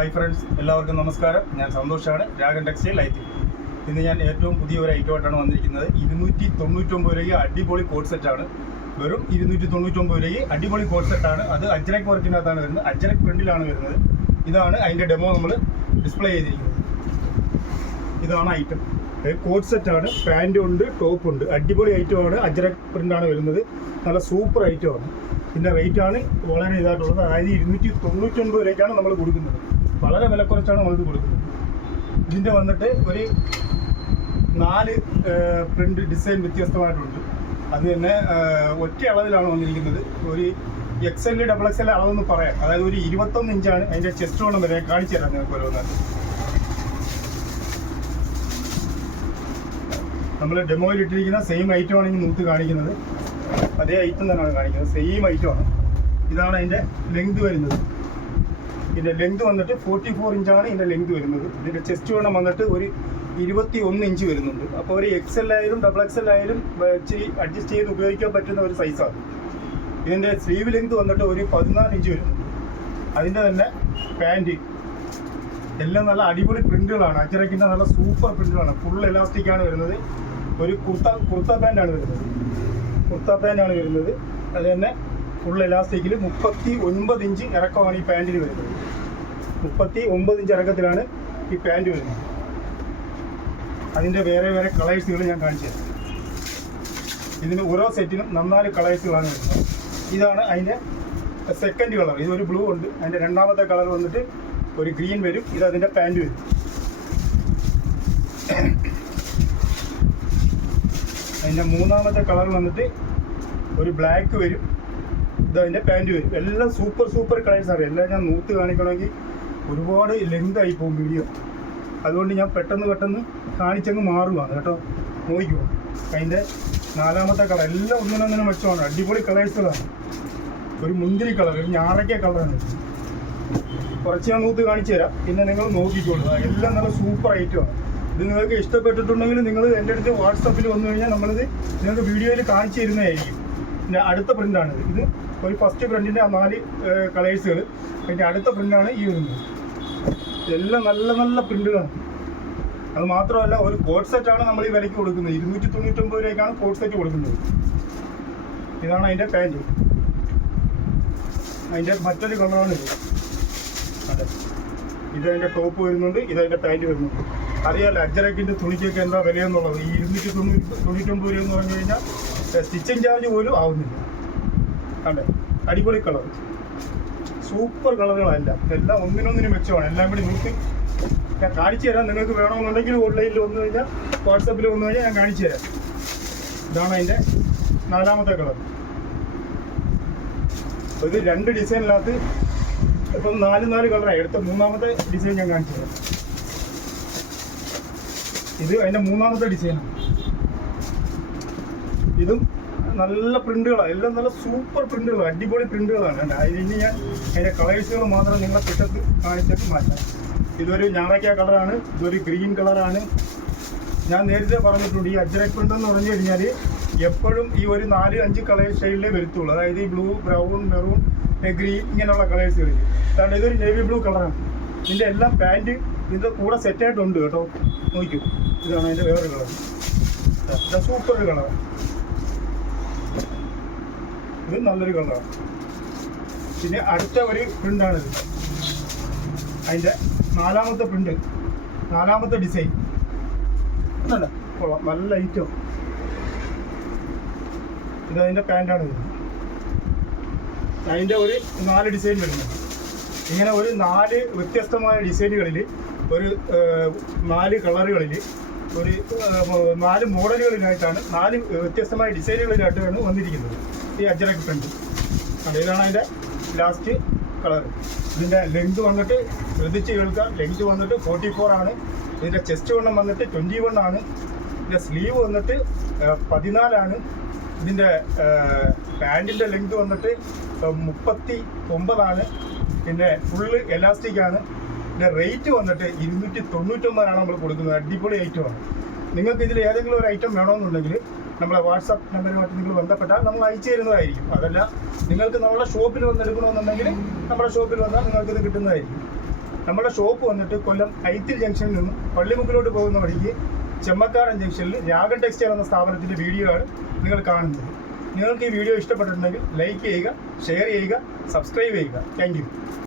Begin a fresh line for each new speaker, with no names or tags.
Hi friends എല്ലാവർക്കും നമസ്കാരം. ഞാൻ സന്തോഷാണ്. രാഗൻ ടെക്സ്റ്റൈൽ ലൈറ്റിംഗ് ഇന്ന് ഞാൻ ഏറ്റവും പുതിയ ഒരു ഐറ്റമായിട്ടാണ് വന്നിരിക്കുന്നത്. ഇരുന്നൂറ്റി തൊണ്ണൂറ്റൊമ്പത് രൂപയ്ക്ക് അടിപൊളി കോഡ് സെറ്റാണ് വെറും ഇരുന്നൂറ്റി തൊണ്ണൂറ്റൊമ്പത് രൂപയ്ക്ക് അടിപൊളി കോഡ് സെറ്റാണ് അത് അജ്രക് വർക്കിനകത്താണ് വരുന്നത്. അജ്രക് പ്രിന്റിലാണ് വരുന്നത്. ഇതാണ് അതിന്റെ ഡെമോ നമ്മൾ ഡിസ്പ്ലേ ചെയ്തിരിക്കുന്നത്. ഇതാണ് ഐറ്റം കോഡ് സെറ്റാണ് പാന്റും ഉണ്ട് ടോപ്പ് ഉണ്ട്. അടിപൊളി ഐറ്റമാണ് അജ്രക് പ്രിന്റാണ് വരുന്നത്. നല്ല സൂപ്പർ ഐറ്റമാണ് ഇതിന്റെ റേറ്റാണ് വളരെ ഇതായിട്ടുള്ളത്. അതായത് ഇരുന്നൂറ്റി തൊണ്ണൂറ്റൊൻപത് രൂപയ്ക്കാണ് നമ്മൾ കൊടുക്കുന്നത്. വളരെ വില കുറച്ചാണ് നമ്മളിത് കൊടുക്കുന്നത്. ഇതിന്റെ വന്നിട്ട് ഒരു നാല് പ്രിന്റ് ഡിസൈൻ വ്യത്യസ്തമായിട്ടുണ്ട്. അത് തന്നെ ഒറ്റ അളവിലാണ് വന്നിരിക്കുന്നത്. ഒരു X L double X L അളവെന്ന് പറയാം. അതായത് ഒരു ഇരുപത്തൊന്ന് ഇഞ്ചാണ് അതിന്റെ ചെസ്റ്റ് വേണം വരെ കാണിച്ചു തരാം നിങ്ങൾക്ക് ഓരോന്ന് നമ്മൾ ഡെമോയിൽ ഇട്ടിരിക്കുന്ന സെയിം ഐറ്റമാണ് ഇനി നൂത്ത് കാണിക്കുന്നത്. അതേ ഐറ്റം തന്നെയാണ് കാണിക്കുന്നത്. സെയിം ഐറ്റമാണ് ഇതാണ് അതിന്റെ ലെങ്ത് വരുന്നത്. ഇതിന്റെ ലെങ്ത് വന്നിട്ട് ഫോർട്ടി ഫോർ ഇഞ്ചാണ് ഇതിന്റെ ലെങ്ത് വരുന്നത്. ഇതിന്റെ ചെസ്റ്റ് വേണം വന്നിട്ട് ഒരു ഇരുപത്തി ഒന്ന് ഇഞ്ച് വരുന്നുണ്ട്. അപ്പോൾ ഒരു എക്സ് എൽ ആയാലും ഡബിൾ എക്സ് എൽ ആയാലും ഇച്ചിരി അഡ്ജസ്റ്റ് ചെയ്ത് ഉപയോഗിക്കാൻ പറ്റുന്ന ഒരു സൈസാണ് ഇതിന്റെ സ്ലീവ് ലെങ്ത് വന്നിട്ട് ഒരു പതിനാല് ഇഞ്ച് വരുന്നുണ്ട്. അതിന്റെ തന്നെ പാന്റ് എല്ലാം നല്ല അടിപൊളി പ്രിന്റുകളാണ് അച്ചറക്കിന്റെ നല്ല സൂപ്പർ പ്രിന്റുകളാണ് ഫുൾ എലാസ്റ്റിക് ആണ് വരുന്നത്. ഒരു കുർത്ത കുർത്ത ആണ് വരുന്നത്. കുർത്ത ആണ് വരുന്നത്. അത് തന്നെ ഫുൾ എലാസ്റ്റിക്കിൽ മുപ്പത്തി ഒൻപത് ഇഞ്ച് ഇറക്കമാണ് ഈ പാന്റിന് വരുന്നത്. മുപ്പത്തി ഒമ്പത് ഇഞ്ച് ഇറക്കത്തിലാണ് ഈ പാന്റ് വരുന്നത്. അതിന്റെ വേറെ വേറെ കളേഴ്സുകൾ ഞാൻ കാണിച്ചു തരാം. ഇതിന് ഓരോ സെറ്റിനും നന്നാൽ കളേഴ്സുകളാണ് വരുന്നത്. ഇതാണ് അതിന്റെ സെക്കൻഡ് കളർ ഇതൊരു ബ്ലൂ ഉണ്ട്. അതിന്റെ രണ്ടാമത്തെ കളർ വന്നിട്ട് ഒരു ഗ്രീൻ വരും. ഇത് അതിന്റെ പാന്റ് വരും. അതിന്റെ മൂന്നാമത്തെ കളർ വന്നിട്ട് ഒരു ബ്ലാക്ക് വരും. ഇത് അതിന്റെ പാന്റ് വരും. എല്ലാം സൂപ്പർ സൂപ്പർ കളേഴ്സ് അറിയാം എല്ലാം ഞാൻ നൂത്ത് കാണിക്കണമെങ്കിൽ ഒരുപാട് ലെങ്ത് ആയി പോകും വീഡിയോ അതുകൊണ്ട് ഞാൻ പെട്ടെന്ന് പെട്ടെന്ന് കാണിച്ചങ്ങ് മാറുവാണ് കേട്ടോ. നോക്കിക്കോ. അതിന്റെ നാലാമത്തെ കളർ എല്ലാം ഒന്നിനൊന്നിനും മെച്ചമാണ്. അടിപൊളി കളേഴ്സുകളാണ് ഒരു മുന്തിരി കളർ ഒരു ഞാറയ്ക്ക കളറാണ് കുറച്ച് ഞാൻ നൂത്ത് കാണിച്ചു തരാം. പിന്നെ നിങ്ങൾ നോക്കിക്കോളൂ. എല്ലാം നല്ല സൂപ്പർ ഐറ്റമാണ് ഇത് നിങ്ങൾക്ക് ഇഷ്ടപ്പെട്ടിട്ടുണ്ടെങ്കിൽ നിങ്ങൾ എന്റെ അടുത്ത് വാട്സപ്പിൽ വന്നു കഴിഞ്ഞാൽ നമ്മളിത് നിങ്ങൾക്ക് വീഡിയോയിൽ കാണിച്ചു തരുന്നതായിരിക്കും. അടുത്ത പ്രിന്റാണ് ഇത് ഒരു ഫസ്റ്റ് പ്രിന്റിന്റെ ആ നാല് കളേഴ്സുകൾ പിന്നെ അടുത്ത പ്രിന്റാണ് ഈ വരുന്നത് എല്ലാം നല്ല നല്ല പ്രിന്റുകളാണ് അത് മാത്രമല്ല ഒരു കോഡ് സെറ്റാണ് നമ്മൾ ഈ വിലയ്ക്ക് കൊടുക്കുന്നത്. ഇരുന്നൂറ്റി തൊണ്ണൂറ്റൊമ്പത് രൂപയ്ക്കാണ് കോഡ് സെറ്റ് കൊടുക്കുന്നത്. ഇതാണ് അതിന്റെ പാന്റ് അതിന്റെ മറ്റൊരു കളറാണ് ഇത്. അതെ. ഇത് അതിന്റെ ടോപ്പ് വരുന്നുണ്ട് ഇത് അതിന്റെ പാന്റ് വരുന്നുണ്ട്. അറിയാലോ അജ്ജരക്കിന്റെ തുണിക്കൊക്കെ എന്താ വിലയെന്നുള്ളത്? ഈ ഇരുന്നൂറ്റി തൊണ്ണൂറ്റി തൊണ്ണൂറ്റൊമ്പത് രൂപ എന്ന് പറഞ്ഞു കഴിഞ്ഞാൽ സ്റ്റിച്ചിങ് ചാർജ് പോലും ആവുന്നില്ല. അതെ അടിപൊളി കളർ. സൂപ്പർ കളറുകളല്ല. എല്ലാം ഒന്നിനൊന്നിനും മെച്ചമാണ്. എല്ലാം കൂടി നോക്കി. ഞാൻ കാണിച്ചു തരാം. നിങ്ങൾക്ക് വേണമെന്നുണ്ടെങ്കിൽ ഓൺലൈനിൽ വന്നു കഴിഞ്ഞാൽ വാട്സപ്പിൽ വന്നു കഴിഞ്ഞാൽ ഞാൻ കാണിച്ചു തരാം. ഇതാണ് അതിന്റെ നാലാമത്തെ കളർ. ഇത് രണ്ട് ഡിസൈനിനകത്ത് ഇപ്പം നാല് നാല് കളറായി. എടുത്ത മൂന്നാമത്തെ ഡിസൈൻ ഞാൻ കാണിച്ചു തരാം. ഇത് അതിന്റെ മൂന്നാമത്തെ ഡിസൈനാണ്. ഇതും നല്ല പ്രിന്റുകളാണ് എല്ലാം നല്ല സൂപ്പർ പ്രിന്റുകളാണ് അടിപൊളി പ്രിന്റുകളാണ് ഇനി ഞാൻ അതിന്റെ കളേഴ്സുകൾ മാത്രം നിങ്ങളെ പിറ്റത്ത് കാണിച്ചിട്ട് മാറ്റാം. ഇതൊരു ഞാറയ്ക്ക കളറാണ്. ഇതൊരു ഗ്രീൻ കളറാണ്. ഞാൻ നേരത്തെ പറഞ്ഞിട്ടുണ്ട് ഈ അജ്രക് പ്രിന്റ് എന്ന് പറഞ്ഞു കഴിഞ്ഞാൽ എപ്പോഴും ഈ ഒരു നാല് അഞ്ച് കളേഴ്സ് ഷെയ്ഡിലേ വരുത്തുള്ളൂ. അതായത് ഈ ബ്ലൂ ബ്രൗൺ മെറൂൺ ഗ്രീൻ ഇങ്ങനെയുള്ള കളേഴ്സ് വരും കാരണം ഇതൊരു നേവി ബ്ലൂ കളറാണ്. ഇതിന്റെ എല്ലാം പാന്റ് ഇതിന്റെ കൂടെ സെറ്റായിട്ടുണ്ട് കേട്ടോ. നോക്കൂ ഇതാണ് അതിന്റെ വേറൊരു കളർ. ഇത് സൂപ്പർ കളറാണ് ഇത് നല്ലൊരു കളറാണ്. പിന്നെ അടുത്ത ഒരു പ്രിന്റാണിത് അതിന്റെ നാലാമത്തെ പ്രിന്റ് നാലാമത്തെ ഡിസൈൻ നല്ല കൊള്ളാം. നല്ല ഐറ്റം ഇത് അതിന്റെ പാന്റാണ് വരുന്നത് അതിന്റെ ഒരു നാല് ഡിസൈൻ വരുന്നുണ്ട്. ഇങ്ങനെ ഒരു നാല് വ്യത്യസ്തമായ ഡിസൈനുകളിൽ ഒരു നാല് കളറുകളിൽ ഒരു നാല് മോഡലുകളിലായിട്ടാണ് നാല് വ്യത്യസ്തമായ ഡിസൈനുകളിലായിട്ടാണ് വന്നിരിക്കുന്നത്. ഈ അജ്രക് പ്രിന്റ് കണ്ടോ? ഇതാണ് അതിന്റെ ലാസ്റ്റ് കളർ ഇതിന്റെ ലെങ്ത് വന്നിട്ട് ശ്രദ്ധിച്ച് കേൾക്കുക. ലെങ്ത് വന്നിട്ട് ഫോർട്ടി ഫോർ ആണ്. ഇതിന്റെ ചെസ്റ്റ് വണ്ണം വന്നിട്ട് ട്വന്റി വൺ ആണ്. ഇതിന്റെ സ്ലീവ് വന്നിട്ട് പതിനാലാണ് ഇതിന്റെ പാന്റിന്റെ ലെങ്ത് വന്നിട്ട് മുപ്പത്തി ഒമ്പതാണ് പിന്നെ ഫുള്ള് എലാസ്റ്റിക് ആണ്. ഇതിന്റെ റേറ്റ് വന്നിട്ട് ഇരുന്നൂറ്റി തൊണ്ണൂറ്റൊമ്പതാണ് നമ്മൾ കൊടുക്കുന്നത്. അടിപൊളി ഐറ്റമാണ് നിങ്ങൾക്ക് ഇതിൽ ഏതെങ്കിലും ഒരു ഐറ്റം വേണമെന്നുണ്ടെങ്കിൽ നമ്മളെ വാട്സാപ്പ് നമ്പറുമായിട്ട് നിങ്ങൾ ബന്ധപ്പെട്ടാൽ നമ്മൾ അയച്ചു തരുന്നതായിരിക്കും അതല്ല നിങ്ങൾക്ക് നമ്മുടെ ഷോപ്പിൽ വന്ന് എടുക്കണമെന്നുണ്ടെങ്കിൽ നമ്മുടെ ഷോപ്പിൽ വന്നാൽ നിങ്ങൾക്ക് ഇത് കിട്ടുന്നതായിരിക്കും. നമ്മുടെ ഷോപ്പ് വന്നിട്ട് കൊല്ലം ഐത്തിൽ ജംഗ്ഷനിൽ നിന്നും പള്ളിമുക്കിലോട്ട് പോകുന്ന വഴിക്ക് ചെമ്മക്കാടൻ ജംഗ്ഷനിൽ രാഗൻ ടെക്സ്റ്റൈൽ എന്ന സ്ഥാപനത്തിന്റെ വീഡിയോ ആണ് നിങ്ങൾ കാണുന്നത്. നിങ്ങൾക്ക് ഈ വീഡിയോ ഇഷ്ടപ്പെട്ടിട്ടുണ്ടെങ്കിൽ ലൈക്ക് ചെയ്യുക ഷെയർ ചെയ്യുക സബ്സ്ക്രൈബ് ചെയ്യുക. താങ്ക്